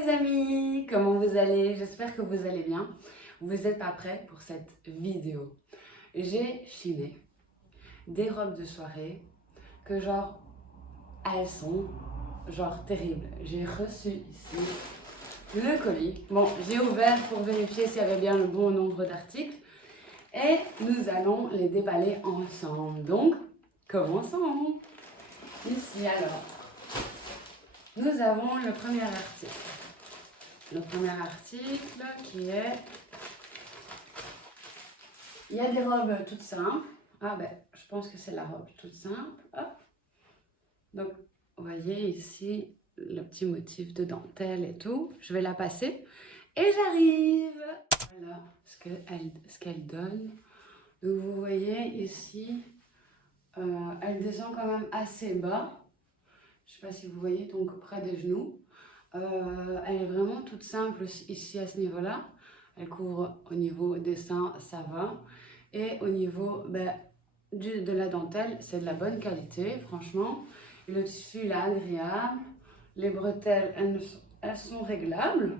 les amis, comment vous allez? J'espère que vous allez bien. Vous n'êtes pas prêts pour cette vidéo. J'ai chiné des robes de soirée que genre, elles sont genre terribles. J'ai reçu ici le colis. Bon, j'ai ouvert pour vérifier s'il y avait bien le bon nombre d'articles. Et nous allons les déballer ensemble. Donc, commençons. Ici alors, nous avons le premier article. Le premier article qui est... Il y a des robes toutes simples. Ah ben, je pense que c'est la robe toute simple. Hop. Donc, vous voyez ici le petit motif de dentelle et tout. Je vais la passer et j'arrive. Voilà ce qu'elle donne. Donc, vous voyez ici, elle descend quand même assez bas. Je ne sais pas si vous voyez, donc près des genoux. Elle est vraiment toute simple ici à ce niveau-là. Elle couvre au niveau des seins, ça va. Et au niveau de la dentelle, c'est de la bonne qualité, franchement. Et le tissu, il est agréable. Les bretelles, elles sont réglables.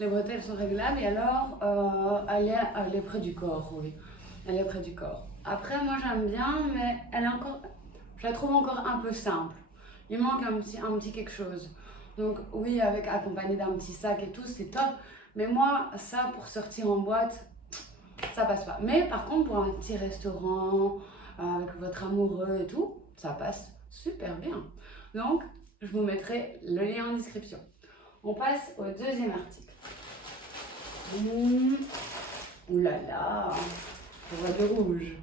Les bretelles sont réglables et alors, elle est près du corps, oui. Elle est près du corps. Après, moi j'aime bien, mais je la trouve encore un peu simple. Il manque un petit quelque chose. Donc oui, accompagné d'un petit sac et tout, c'est top. Mais moi, ça, pour sortir en boîte, ça passe pas. Mais par contre, pour un petit restaurant, avec votre amoureux et tout, ça passe super bien. Donc, je vous mettrai le lien en description. On passe au deuxième article. Ouh là là, je vois du rouge.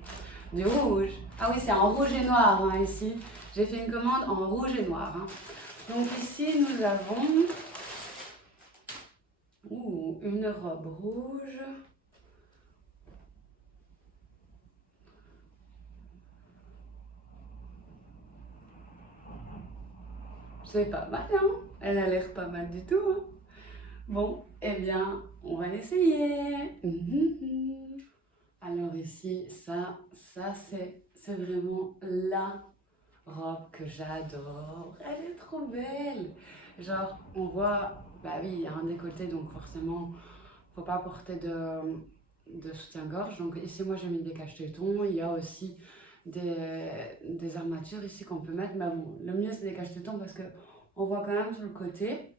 Du rouge. Ah oui, c'est en rouge et noir hein, ici. J'ai fait une commande en rouge et noir. Hein. Donc ici, nous avons une robe rouge. C'est pas mal, hein? Elle a l'air pas mal du tout. Hein? Bon, eh bien, on va l'essayer. Alors ici, ça c'est vraiment la robe que j'adore. Elle est trop belle. Genre, on voit, bah oui, il y a un décolleté, donc forcément, faut pas porter de soutien-gorge. Donc ici, moi, j'ai mis des cache-tétons. Il y a aussi des armatures ici qu'on peut mettre. Mais bon, le mieux, c'est des cache-tétons parce que on voit quand même sur le côté.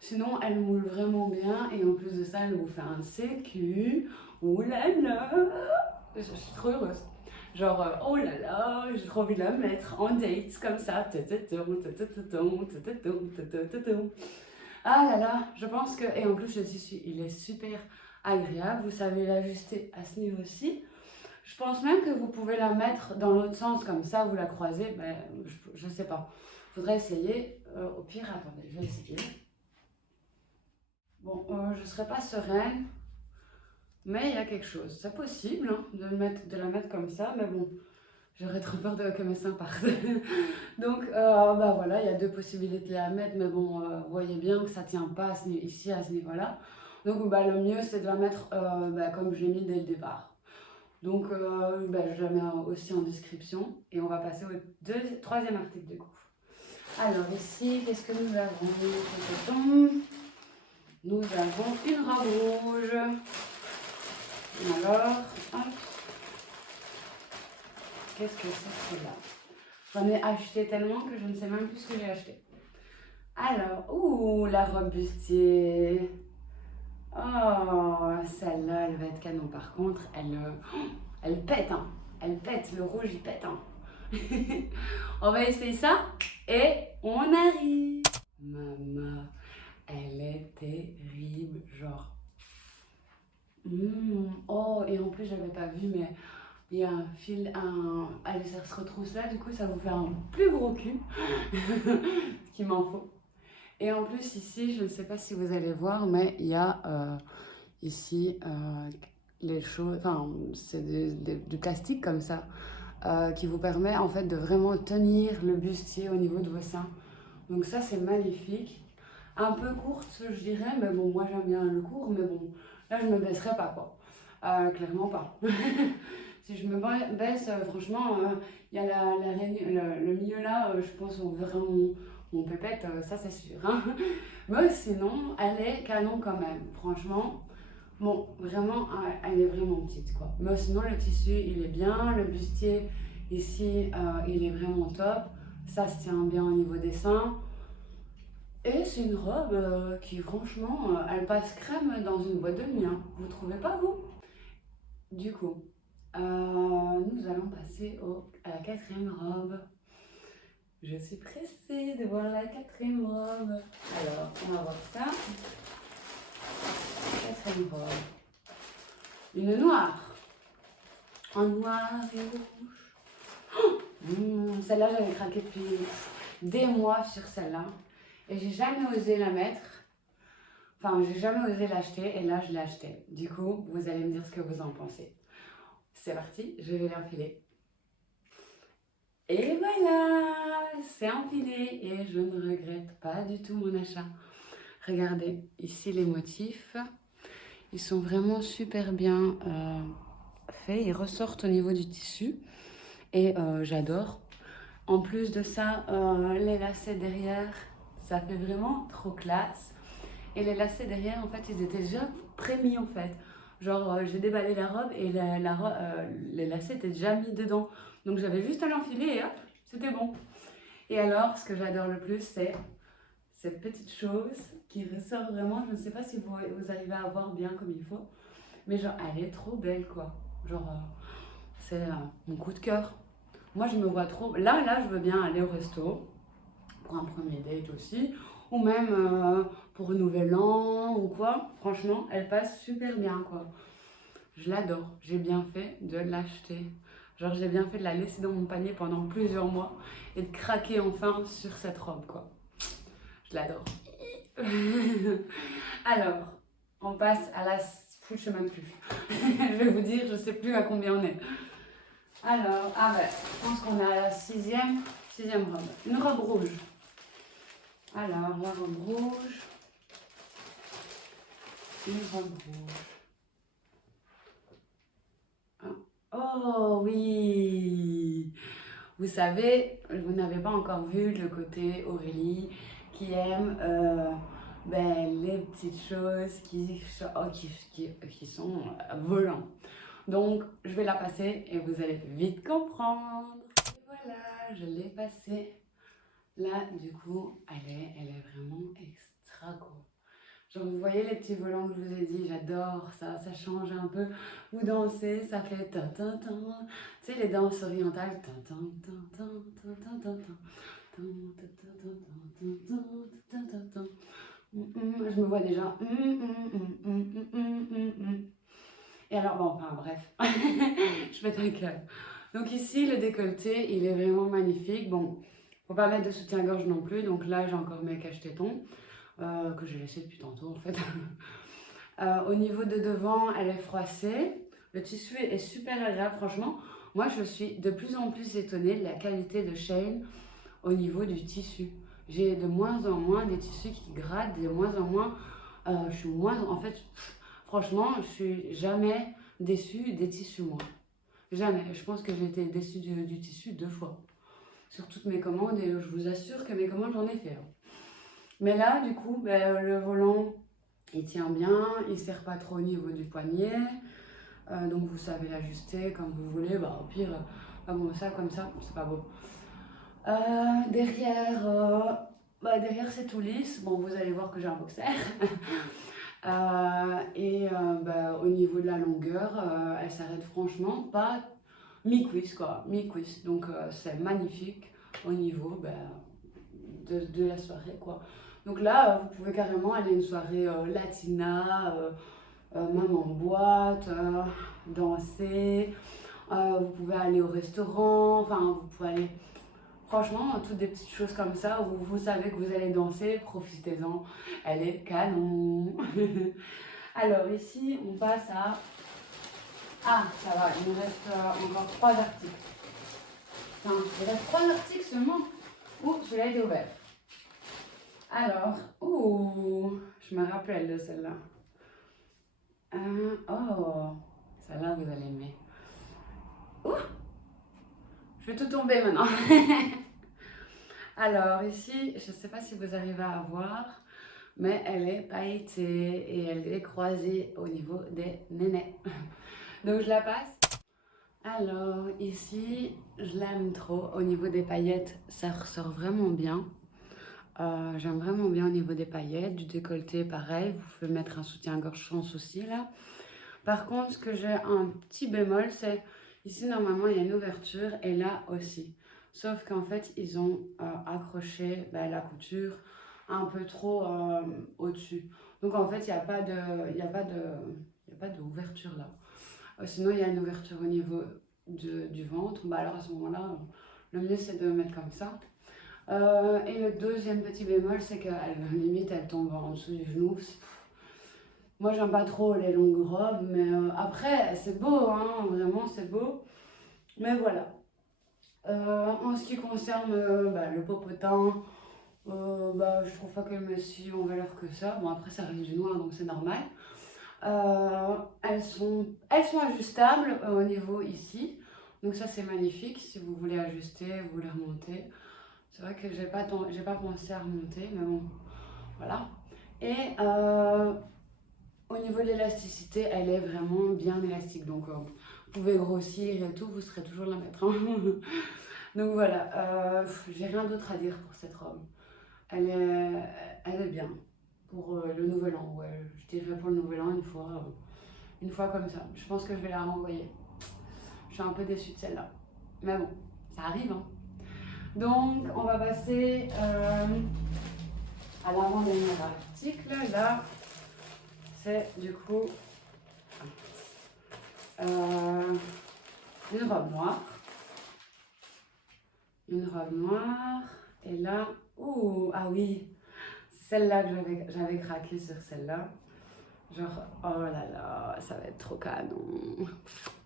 Sinon, elle moule vraiment bien. Et en plus de ça, elle vous fait un sécu. Ouh là là! Je suis trop heureuse. Genre, oh là là, j'ai trop envie de la mettre en date comme ça. Ah là là, je pense que... Et en plus, le tissu, il est super agréable. Vous savez l'ajuster à ce niveau-ci. Je pense même que vous pouvez la mettre dans l'autre sens, comme ça, vous la croisez. Mais je sais pas. Faudrait essayer. Au pire, attendez, je vais essayer. Bon, je serais pas sereine. Mais il y a quelque chose. C'est possible hein, de la mettre comme ça. Mais bon, j'aurais trop peur que mes seins partent. Donc, bah voilà, il y a deux possibilités de la mettre. Mais bon, vous voyez bien que ça tient pas ici, à ce niveau-là. Donc, bah, le mieux, c'est de la mettre comme je l'ai mis dès le départ. Donc, je la mets aussi en description. Et on va passer au troisième article du coup. Alors ici, qu'est-ce que nous avons? Nous avons une robe rouge. Alors, hop. Qu'est-ce que c'est cela? J'en ai acheté tellement que je ne sais même plus ce que j'ai acheté. Alors, la robe bustier. Oh, celle-là, elle va être canon. Par contre, elle pète, hein. Elle pète, le rouge, il pète, hein. On va essayer ça et on arrive. Maman, elle est terrible, genre. Oh, et en plus, j'avais pas vu, mais il y a un fil, allez, ça se retrousse là, du coup, ça vous fait un plus gros cul, ce qu'il m'en faut. Et en plus, ici, je ne sais pas si vous allez voir, mais il y a ici les choses, enfin, c'est du plastique comme ça, qui vous permet en fait de vraiment tenir le bustier au niveau de vos seins. Donc ça, c'est magnifique. Un peu courte, je dirais, mais bon, moi j'aime bien le court, mais bon, là je me baisserai pas quoi. Clairement pas. Si je me baisse, franchement, il y a le milieu là, je pense, mon pépette, ça c'est sûr. Hein. Mais sinon, elle est canon quand même, franchement. Bon, vraiment, elle est vraiment petite quoi. Mais sinon, le tissu, il est bien. Le bustier, ici, il est vraiment top. Ça se tient bien au niveau des seins. Et c'est une robe qui, franchement, elle passe crème dans une boîte de nuit. Hein. Vous trouvez pas, vous? Du coup, nous allons passer à la quatrième robe. Je suis pressée de voir la quatrième robe. Alors, on va voir ça. Quatrième robe. Une noire. En noir et rouge. Celle-là, j'avais craqué depuis des mois sur celle-là. Et j'ai jamais osé la mettre. Enfin, j'ai jamais osé l'acheter. Et là, je l'ai achetée. Du coup, vous allez me dire ce que vous en pensez. C'est parti, je vais l'enfiler. Et voilà, c'est enfilé et je ne regrette pas du tout mon achat. Regardez, ici les motifs, ils sont vraiment super bien faits, ils ressortent au niveau du tissu et j'adore. En plus de ça, les lacets derrière, ça fait vraiment trop classe. Et les lacets derrière, en fait, ils étaient déjà prémis en fait. Genre, j'ai déballé la robe et les lacets étaient déjà mis dedans. Donc j'avais juste à l'enfiler et hop, c'était bon. Et alors, ce que j'adore le plus, c'est cette petite chose qui ressort vraiment. Je ne sais pas si vous arrivez à voir bien comme il faut. Mais genre, elle est trop belle quoi. Genre, c'est mon coup de cœur. Moi, je me vois trop... Là, je veux bien aller au resto pour un premier date aussi. Ou même pour un nouvel an ou quoi. Franchement, elle passe super bien quoi. Je l'adore. J'ai bien fait de l'acheter. Genre, j'ai bien fait de la laisser dans mon panier pendant plusieurs mois et de craquer enfin sur cette robe quoi. Je l'adore. Alors, on passe à la... Je sais même plus. Je vais vous dire, je sais plus à combien on est. Alors, je pense qu'on est à la sixième robe. Une robe rouge. Alors, la robe rouge. Une robe rouge. Oh oui! Vous savez, vous n'avez pas encore vu le côté Aurélie qui aime les petites choses qui sont volantes. Donc, je vais la passer et vous allez vite comprendre. Et voilà, je l'ai passée. Là, du coup, elle est vraiment extra cool. Genre, vous voyez les petits volants que je vous ai dit, j'adore ça, ça change un peu. Vous dansez, ça fait tin tin tin. Tu sais, les danses orientales. Tin tin tin tin tin tin tin tin. Je me vois déjà. Et alors, bon, enfin bref, je pète un câble. Donc ici, le décolleté, il est vraiment magnifique. Bon, faut pas mettre de soutien-gorge non plus. Donc là, j'ai encore mes cache-tétons, que j'ai laissé depuis tantôt en fait. Au niveau de devant, elle est froissée. Le tissu est super agréable, franchement. Moi, je suis de plus en plus étonnée de la qualité de Shein au niveau du tissu. J'ai de moins en moins des tissus qui grattent, de moins en moins... je suis moins... En fait, franchement, je suis jamais déçue des tissus, moi. Jamais. Je pense que j'ai été déçue du tissu 2 fois. Sur toutes mes commandes, et je vous assure que mes commandes, j'en ai fait. Mais là, du coup, le volant, il tient bien, il ne serre pas trop au niveau du poignet. Donc vous savez l'ajuster comme vous voulez. Au pire, bon, ça comme ça, c'est pas beau. Derrière c'est tout lisse. Bon, vous allez voir que j'ai un boxer. Au niveau de la longueur, elle s'arrête franchement pas mi-cuisse quoi, mi-cuisse. Donc c'est magnifique au niveau de la soirée quoi. Donc là, vous pouvez carrément aller à une soirée latina, même en boîte, danser. Vous pouvez aller au restaurant, enfin vous pouvez aller... Franchement, toutes des petites choses comme ça où vous savez que vous allez danser, profitez-en. Elle est canon. Alors ici, on passe à... Ah, ça va, il me reste encore 3 articles. Enfin, il reste 3 articles seulement. Ouh, celui-là est ouvert. Alors, je me rappelle de celle-là. Celle-là, vous allez aimer. Je vais tout tomber maintenant. Alors ici, je ne sais pas si vous arrivez à voir, mais elle est pailletée et elle est croisée au niveau des nénés. Donc je la passe. Alors ici, je l'aime trop. Au niveau des paillettes, ça ressort vraiment bien. J'aime vraiment bien au niveau des paillettes, du décolleté pareil. Vous pouvez mettre un soutien-gorge sans souci là. Par contre, ce que j'ai un petit bémol, c'est ici normalement il y a une ouverture et là aussi. Sauf qu'en fait, ils ont accroché la couture un peu trop au-dessus. Donc en fait, il y a pas d'ouverture là. Sinon, il y a une ouverture au niveau du ventre. Bah, alors à ce moment-là, le mieux c'est de mettre comme ça. Et le deuxième petit bémol, c'est qu'elle limite elle tombe en dessous du genou. Moi, j'aime pas trop les longues robes, mais après, c'est beau, hein, vraiment, c'est beau. Mais voilà. En ce qui concerne le popotin, je trouve pas qu'elle me si en valeur que ça. Bon, après, ça reste du noir, donc c'est normal. Elles sont ajustables au niveau ici. Donc ça, c'est magnifique. Si vous voulez ajuster, vous voulez remonter. C'est vrai que j'ai pas pensé à remonter, mais bon, voilà. Et au niveau de l'élasticité, elle est vraiment bien élastique. Donc, vous pouvez grossir et tout, vous serez toujours la mettre. Hein. Donc voilà, j'ai rien d'autre à dire pour cette robe. Elle est, elle est bien. Pour le nouvel an, ouais. Je dirais pour le nouvel an une fois comme ça. Je pense que je vais la renvoyer. Je suis un peu déçue de celle-là. Mais bon, ça arrive. Hein. Donc, on va passer à l'avant-dernier article. Là, c'est du coup une robe noire. Une robe noire. Et là, ouh, ah oui, celle-là que j'avais craqué sur celle-là. Genre, oh là là, ça va être trop canon.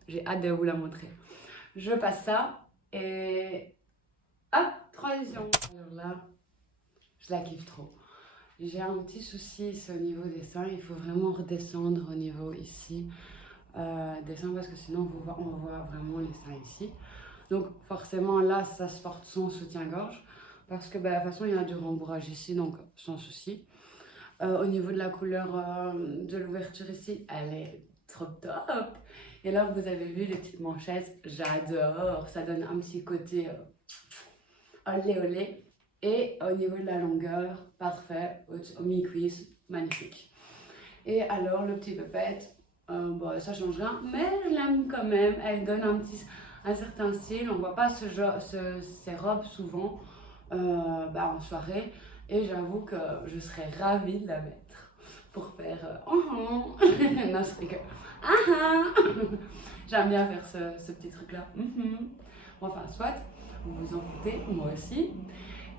J'ai hâte de vous la montrer. Je passe ça et hop, transition. Alors là, je la kiffe trop. J'ai un petit souci ici au niveau des seins. Il faut vraiment redescendre au niveau ici des seins parce que sinon on voit vraiment les seins ici. Donc forcément là, ça se porte sans soutien-gorge parce que de toute façon il y a du rembourrage ici, donc sans souci. Au niveau de la couleur de l'ouverture ici, elle est trop top. Et là, vous avez vu les petites manchettes, j'adore. Ça donne un petit côté olé olé. Et au niveau de la longueur, parfait, au mi-cuisse, magnifique. Et alors, le petit pépette, ça change rien, mais je l'aime quand même. Elle donne un certain style. On voit pas ces robes souvent en soirée. Et j'avoue que je serais ravie de la mettre pour faire non, je rigole. J'aime bien faire ce petit truc-là. Enfin, soit, vous vous en foutez, moi aussi.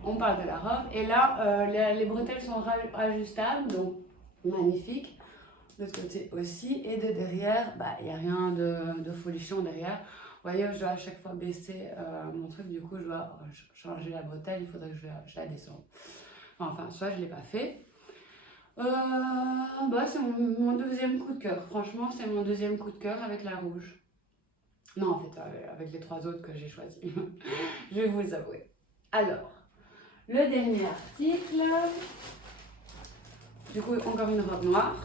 On parle de la robe. Et là, les bretelles sont ajustables, donc magnifique. De l'autre côté aussi. Et de derrière, il n'y a rien de folichon derrière. Vous voyez, je dois à chaque fois baisser mon truc. Du coup, je dois changer la bretelle. Il faudrait que je la descende. Enfin, soit je ne l'ai pas fait. C'est mon deuxième coup de cœur. Franchement, c'est mon deuxième coup de cœur avec la rouge. Non, en fait, avec les trois autres que j'ai choisis. Je vais vous avouer. Alors, le dernier article. Du coup, encore une robe noire.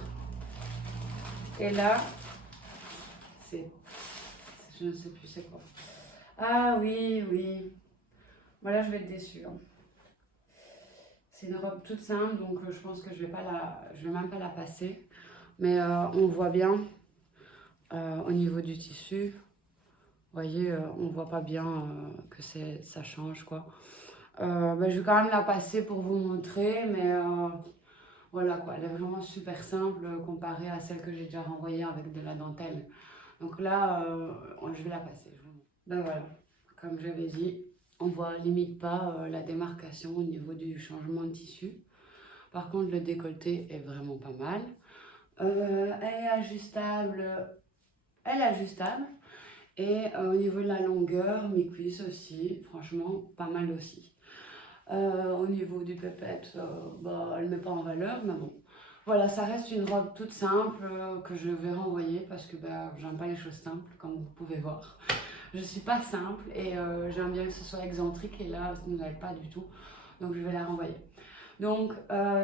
Et là, je ne sais plus c'est quoi. Ah oui, oui. Voilà, je vais être déçue. Hein. C'est une robe toute simple, donc je pense que je vais même pas la passer. Mais on voit bien au niveau du tissu. Vous voyez, on voit pas bien que ça change quoi. Je vais quand même la passer pour vous montrer, mais voilà quoi, elle est vraiment super simple comparée à celle que j'ai déjà renvoyée avec de la dentelle. Donc là, je vais la passer. Voilà, comme j'avais dit, on voit limite pas la démarcation au niveau du changement de tissu. Par contre, le décolleté est vraiment pas mal. Elle est ajustable. Et au niveau de la longueur, mes cuisses aussi, franchement, pas mal aussi. Au niveau du pépette, elle ne met pas en valeur, mais bon. Voilà, ça reste une robe toute simple que je vais renvoyer parce que j'aime pas les choses simples, comme vous pouvez voir. Je suis pas simple et j'aime bien que ce soit excentrique et là, ça ne l'est pas du tout. Donc je vais la renvoyer. Donc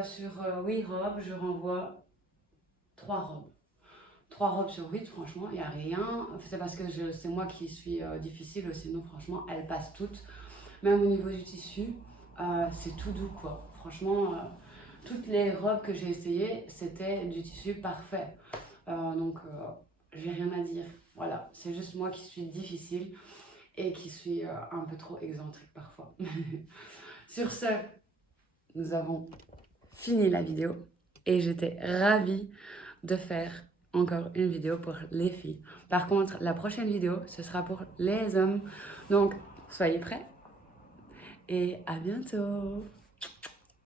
sur 8 robes, je renvoie 3 robes. 3 robes sur 8, franchement, il n'y a rien. C'est parce que c'est moi qui suis difficile, sinon franchement, elles passent toutes. Même au niveau du tissu, c'est tout doux quoi. Franchement, toutes les robes que j'ai essayées, c'était du tissu parfait. Donc, j'ai rien à dire. Voilà, c'est juste moi qui suis difficile et qui suis un peu trop excentrique parfois. Sur ce, nous avons fini la vidéo et j'étais ravie de faire encore une vidéo pour les filles. Par contre, la prochaine vidéo, ce sera pour les hommes. Donc, soyez prêts et à bientôt!